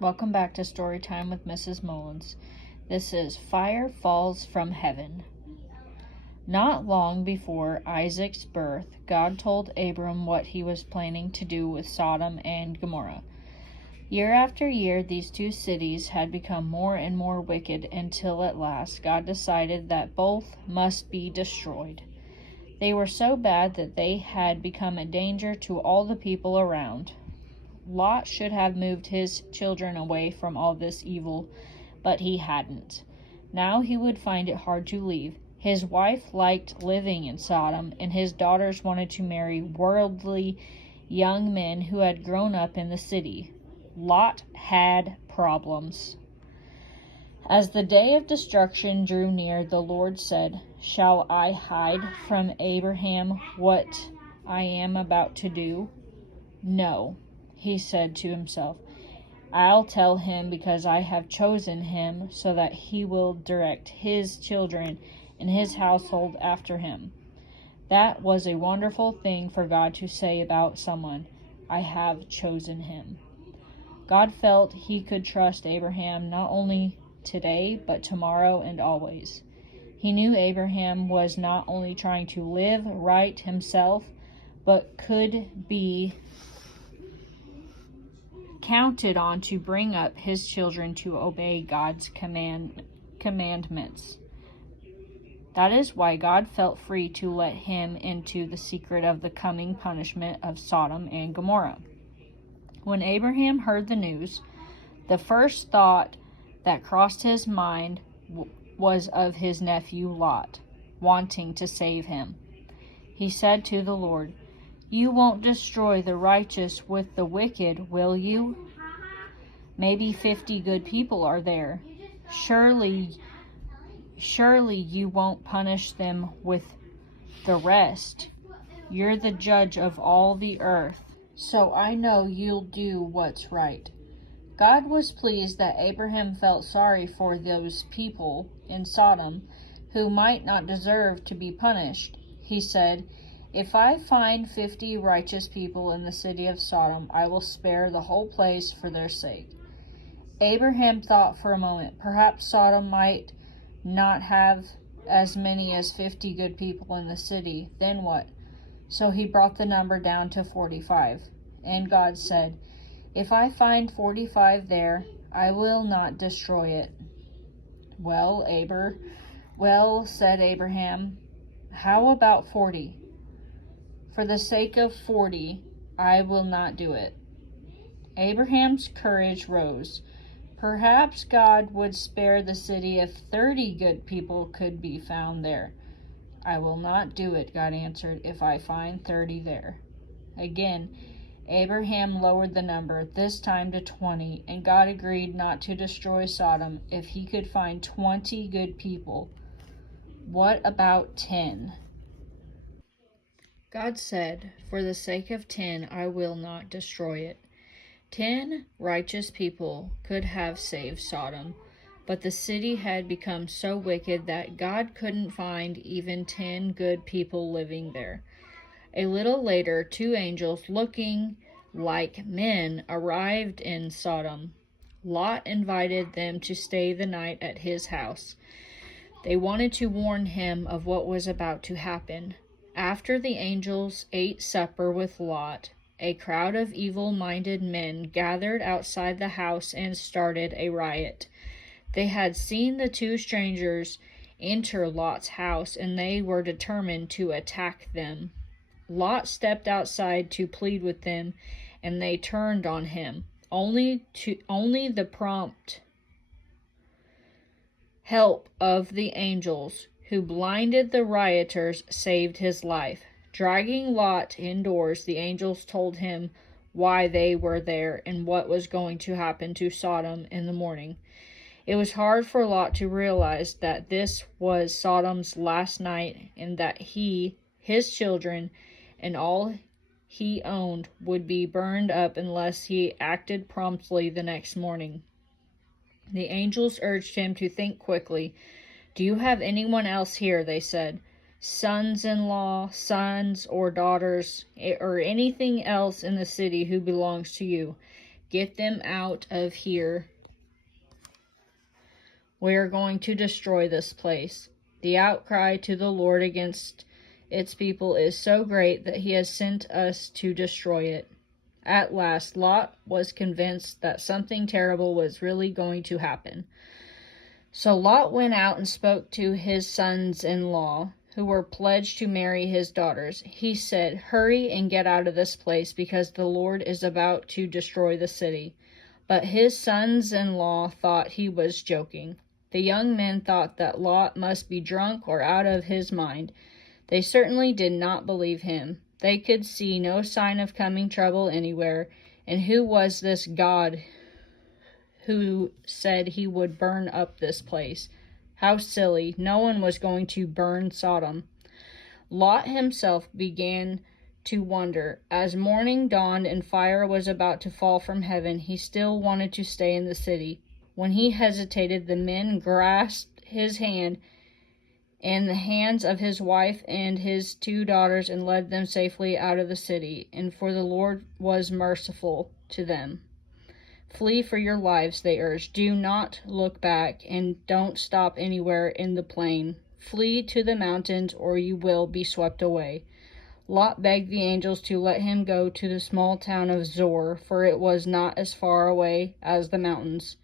Welcome back to Storytime with Mrs. Mullins. This is Fire Falls from Heaven. Not long before Isaac's birth, God told Abram what he was planning to do with Sodom and Gomorrah. Year after year, these two cities had become more and more wicked until at last God decided that both must be destroyed. They were so bad that they had become a danger to all the people around. Lot should have moved his children away from all this evil, but he hadn't. Now he would find it hard to leave. His wife liked living in Sodom, and his daughters wanted to marry worldly young men who had grown up in the city. Lot had problems. As the day of destruction drew near, the Lord said, "Shall I hide from Abraham what I am about to do?" "No," he said to himself. "I'll tell him because I have chosen him so that he will direct his children and his household after him." That was a wonderful thing for God to say about someone. I have chosen him. God felt he could trust Abraham not only today, but tomorrow and always. He knew Abraham was not only trying to live right himself, but could be counted on to bring up his children to obey God's commandments. That is why God felt free to let him into the secret of the coming punishment of Sodom and Gomorrah. When Abraham heard the news, the first thought that crossed his mind was of his nephew Lot, wanting to save him. He said to the Lord, "You won't destroy the righteous with the wicked, will you? Maybe 50 good people are there. Surely you won't punish them with the rest. You're the judge of all the earth, so I know you'll do what's right." God was pleased that Abraham felt sorry for those people in Sodom who might not deserve to be punished. He said, "If I find 50 righteous people in the city of Sodom, I will spare the whole place for their sake." Abraham thought for a moment. Perhaps Sodom might not have as many as 50 good people in the city. Then what? So he brought the number down to 45. And God said, "If I find 45 there, I will not destroy it." Well, said Abraham, "how about 40? For the sake of 40, I will not do it." Abraham's courage rose. Perhaps God would spare the city if 30 good people could be found there. "I will not do it," God answered, "if I find 30 there." Again, Abraham lowered the number, this time to 20, and God agreed not to destroy Sodom if he could find 20 good people. What about 10? God said, "For the sake of 10, I will not destroy it." 10 righteous people could have saved Sodom, but the city had become so wicked that God couldn't find even 10 good people living there. A little later, 2 angels looking like men arrived in Sodom. Lot invited them to stay the night at his house. They wanted to warn him of what was about to happen. After the angels ate supper with Lot, a crowd of evil-minded men gathered outside the house and started a riot. They had seen the 2 strangers enter Lot's house, and they were determined to attack them. Lot stepped outside to plead with them, and they turned on him. Only the prompt help of the angels who blinded the rioters saved his life. Dragging Lot indoors, the angels told him why they were there and what was going to happen to Sodom in the morning. It was hard for Lot to realize that this was Sodom's last night and that he, his children, and all he owned would be burned up unless he acted promptly the next morning. The angels urged him to think quickly. "Do you have anyone else here?" they said. "Sons-in-law, sons or daughters, or anything else in the city who belongs to you? Get them out of here. We are going to destroy this place. The outcry to the Lord against its people is so great that he has sent us to destroy it. At last, Lot was convinced that something terrible was really going to happen. So Lot went out and spoke to his sons-in-law, who were pledged to marry his daughters. He said, "Hurry and get out of this place, because the Lord is about to destroy the city." But his sons-in-law thought he was joking. The young men thought that Lot must be drunk or out of his mind. They certainly did not believe him. They could see no sign of coming trouble anywhere. And who was this God who said he would burn up this place? How silly. No one was going to burn Sodom. Lot himself began to wonder. As morning dawned and fire was about to fall from heaven, he still wanted to stay in the city. When he hesitated, the men grasped his hand and the hands of his wife and his 2 daughters and led them safely out of the city. And for the Lord was merciful to them. "Flee for your lives," they urged. "Do not look back and don't stop anywhere in the plain. Flee to the mountains or you will be swept away." Lot begged the angels to let him go to the small town of Zoar, for it was not as far away as the mountains.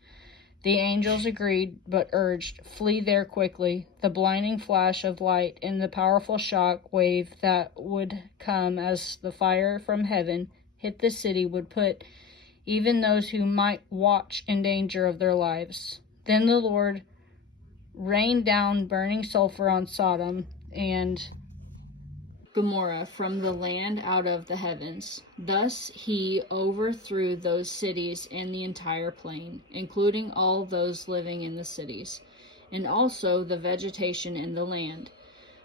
The angels agreed, but urged, "Flee there quickly." The blinding flash of light and the powerful shock wave that would come as the fire from heaven hit the city would put even those who might watch in danger of their lives. Then the Lord rained down burning sulfur on Sodom and Gomorrah from the land out of the heavens. Thus he overthrew those cities and the entire plain, including all those living in the cities, and also the vegetation in the land.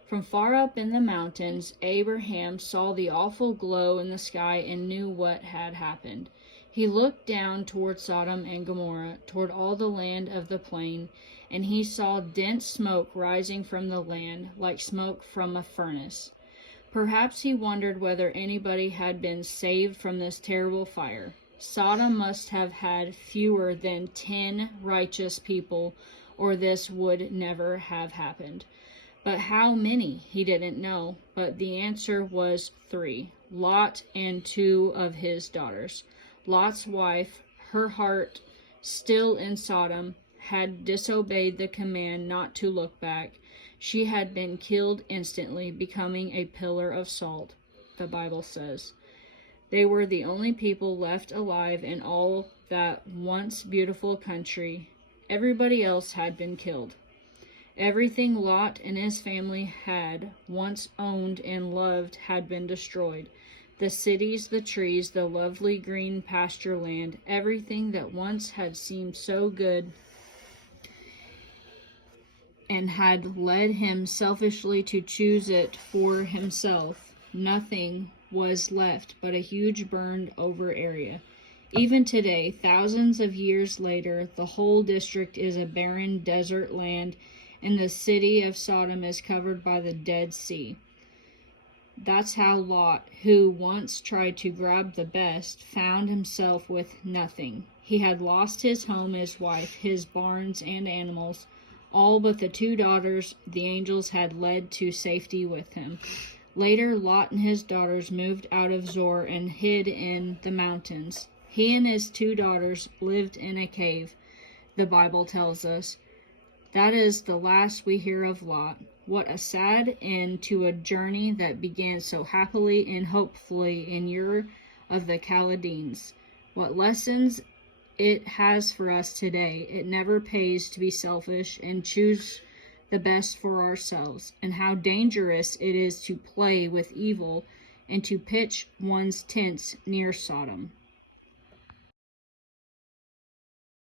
From far up in the mountains, Abraham saw the awful glow in the sky and knew what had happened. He looked down toward Sodom and Gomorrah, toward all the land of the plain, and he saw dense smoke rising from the land, like smoke from a furnace. Perhaps he wondered whether anybody had been saved from this terrible fire. Sodom must have had fewer than 10 righteous people, or this would never have happened. But how many? He didn't know. But the answer was 3, Lot and 2 of his daughters. Lot's wife, her heart still in Sodom, had disobeyed the command not to look back. She had been killed instantly, becoming a pillar of salt, the Bible says. They were the only people left alive in all that once beautiful country. Everybody else had been killed. Everything Lot and his family had once owned and loved had been destroyed. The cities, the trees, the lovely green pasture land, everything that once had seemed so good and had led him selfishly to choose it for himself. Nothing was left but a huge burned-over area. Even today, thousands of years later, the whole district is a barren desert land, and the city of Sodom is covered by the Dead Sea. That's how Lot, who once tried to grab the best, found himself with nothing. He had lost his home, his wife, his barns and animals, all but the 2 daughters the angels had led to safety with him. Later, Lot and his daughters moved out of Zoar and hid in the mountains. He and his 2 daughters lived in a cave, the Bible tells us. That is the last we hear of Lot. What a sad end to a journey that began so happily and hopefully in Ur of the Chaldeans. What lessons it has for us today. It never pays to be selfish and choose the best for ourselves, and how dangerous it is to play with evil and to pitch one's tents near Sodom.